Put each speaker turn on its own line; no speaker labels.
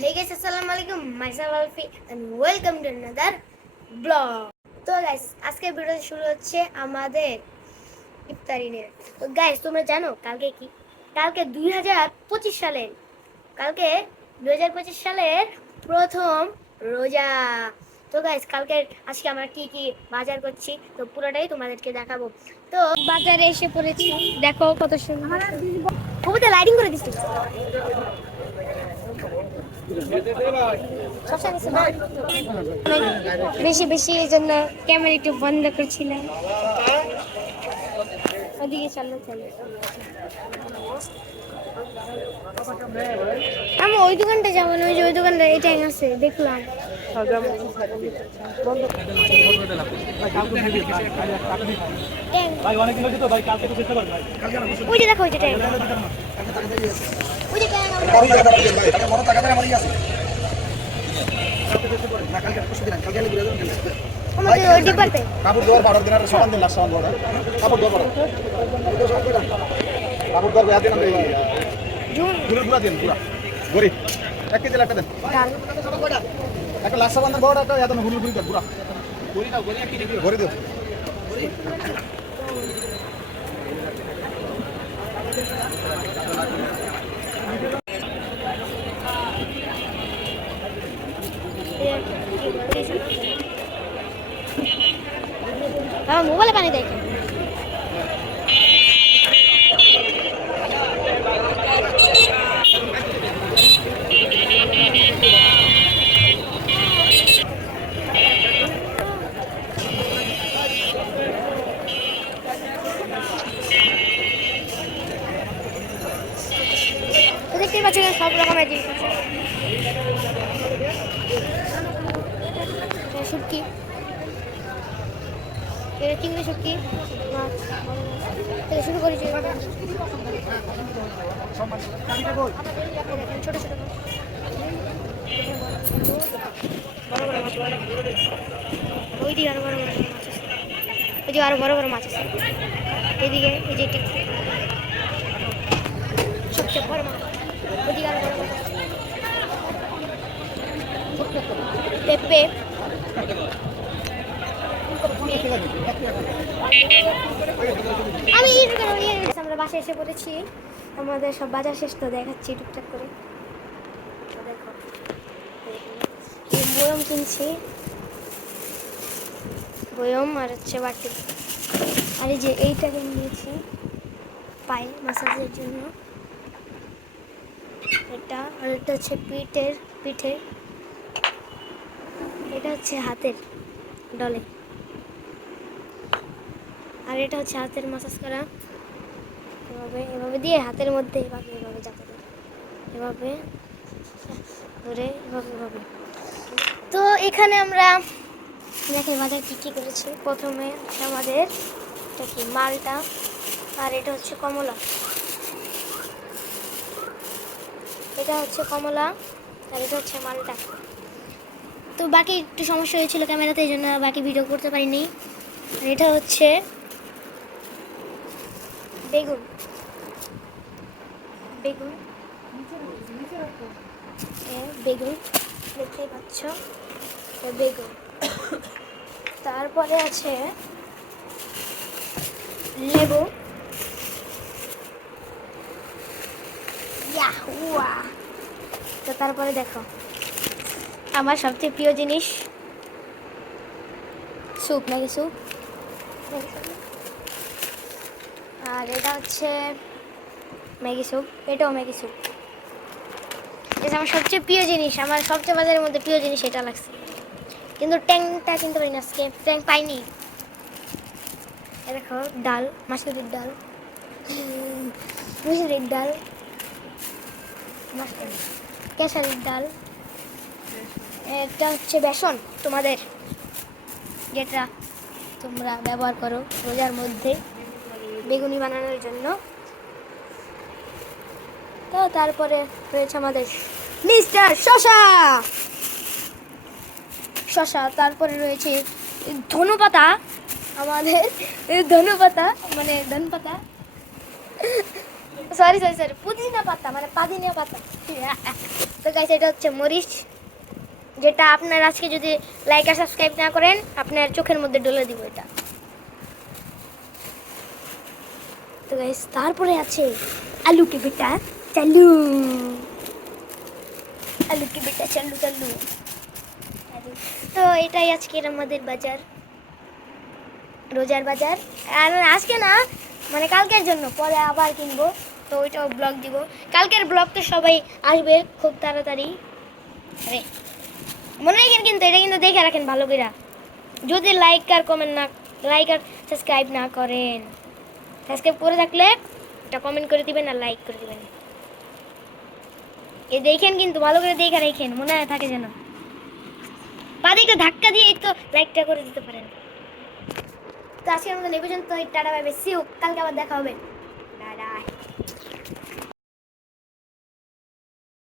Hey guys আসসালামু আলাইকুম। Myself Alfi and welcome to another blog তো গাইস আজকের ভিডিও শুরু হচ্ছে আমাদের ইফতারি নিয়ে। তো গাইস তোমরা জানো কালকে কি? কালকে দুই হাজার পঁচিশ সালের, কালকে দুই হাজার পঁচিশ সালের প্রথম রোজা। তো গাইস কালকে আজকে আমরা কি কি বাজার করছি, তো পুরোটাই তোমাদেরকে দেখাবো। তো বাজারে এসে পড়েছি। দেখো কত সুন্দর। কবিতা লাইটিং করে দিচ্ছি বেশি বেশি এই জন্য ক্যামেরা একটু বন্ধ করছিলাম। ওদিকে চলো চলো। আমি ওই দোকানটা যাব না ওই যে ওই দোকানটা এটাই আছে দেখলাম। ওই যে দেখো ওই যে। ট্যাং আমার-
বারো দিন কাপড় দিনের সমান দিন লাস্ট সমান বড় কাপড় দেওয়ার বারো কাপড় দেওয়ার বেয়া
দিনগুলো
গুলা দিন পুরা গরি এক কেজি একটা দেন একটা লাস্ট সমান বড় একটা এত হুলু গুলি দেন পুরা গরি দিও
আমার মোবাইলে পানি দেয় দেখতেই সব রকমের জিনিস আছে। শুটকি। এটা চিংড়ি শুটকি। মাছ শুরু করেছি ছোট ছোট। মাছ। আরও বড় বড় মাছ আছে। মাছ আছে। এদিকে এই যে সবচেয়ে বড় মাছ। পেঁপে। আমি ইয়ে ইয়ে আমরা বাসায় এসে পড়েছি। আমাদের সব বাজার শেষ তো দেখাচ্ছি টুকটাক করে। বয়ম কিনছি। বয়ম আর হচ্ছে বাটি। আর এই যে এইটা কিনে নিয়েছি পায়ে মাসাজের জন্য। এটা আর এটা হচ্ছে পিঠের, পিঠে। এটা হচ্ছে হাতের ডলে। আর এটা হচ্ছে হাতের মাসাজ করা। এভাবে এভাবে দিয়ে হাতের মধ্যে, এভাবে এভাবে যাতে এভাবে ধরে, এভাবে এভাবে। তো এখানে আমরা দেখে বাজার কী কী করেছি। প্রথমে আমাদের এটা কি, মালটা। আর এটা হচ্ছে কমলা। এটা হচ্ছে কমলা, আর এটা হচ্ছে মালটা। তো বাকি একটু সমস্যা হয়েছিল ক্যামেরাতে, এই জন্য বাকি ভিডিও করতে পারিনি। আর এটা হচ্ছে বেগুন। বেগুন। বেগুন। দেখতেই পাচ্ছ। বেগুন। তারপরে আছে লেবু। ইয়াহুয়া তো তারপরে দেখো। আমার সবচেয়ে প্রিয় জিনিস? স্যুপ নাকি স্যুপ? আর এটা হচ্ছে ম্যাগি স্যুপ। এটাও ম্যাগি স্যুপ। এটা আমার সবচেয়ে প্রিয় জিনিস। আমার সবচেয়ে বাজারের মধ্যে প্রিয় জিনিস এটা লাগছে। কিন্তু ট্যাংটা কিনতে পারি না আজকে। ট্যাং পাইনি। দেখো ডাল মাসুরির ডাল মুসুরির ডাল। কেশারির ডাল। এটা হচ্ছে বেসন, তোমাদের। যেটা তোমরা ব্যবহার করো রোজার মধ্যে বেগুনি বানানোর জন্য। তো তারপরে রয়েছে আমাদের মিস্টার শশা। শশা, তারপরে রয়েছে ধনুপাতা। আমাদের ধনুপাতা মানে ধনপাতা। সরি সরি সরি পুদিনা পাতা মানে পাদিনা পাতা। তো গাইস এটা হচ্ছে মরিচ, যেটা আপনার আজকে যদি লাইক আর সাবস্ক্রাইব না করেন, আপনার চোখের মধ্যে ডলে দিব এটা। তো গাইস তারপরে আছে আলু কে বেটা? চালু। আলু কে বেটা? চালু চালু। তো এটাই আজকের আমাদের বাজার, রোজার বাজার। আর আজকে না মানে কালকের জন্য, পরে আবার কিনবো। তো ওইটাও ব্লগ দিব। কালকের ব্লগ তো সবাই আসবে খুব তাড়াতাড়ি। আরে, মনে রাখেন কিন্তু, এটা কিন্তু দেখে রাখেন ভালো করে যদি লাইক আর কমেন্ট না লাইক আর সাবস্ক্রাইব না করেন সাবস্ক্রাইব করে থাকলে এটা কমেন্ট করে দিবেন আর লাইক করে দিবেন। এ দেখেন কিন্তু, ভালো করে দেখে রেখেন, মনে হয় থাকে যেন। পা দিকে ধাক্কা দিয়ে একটু লাইকটা করে দিতে পারেন। তো আজকের মতো এই পর্যন্ত টাটা বাই সিউ কালকে আবার দেখা হবে।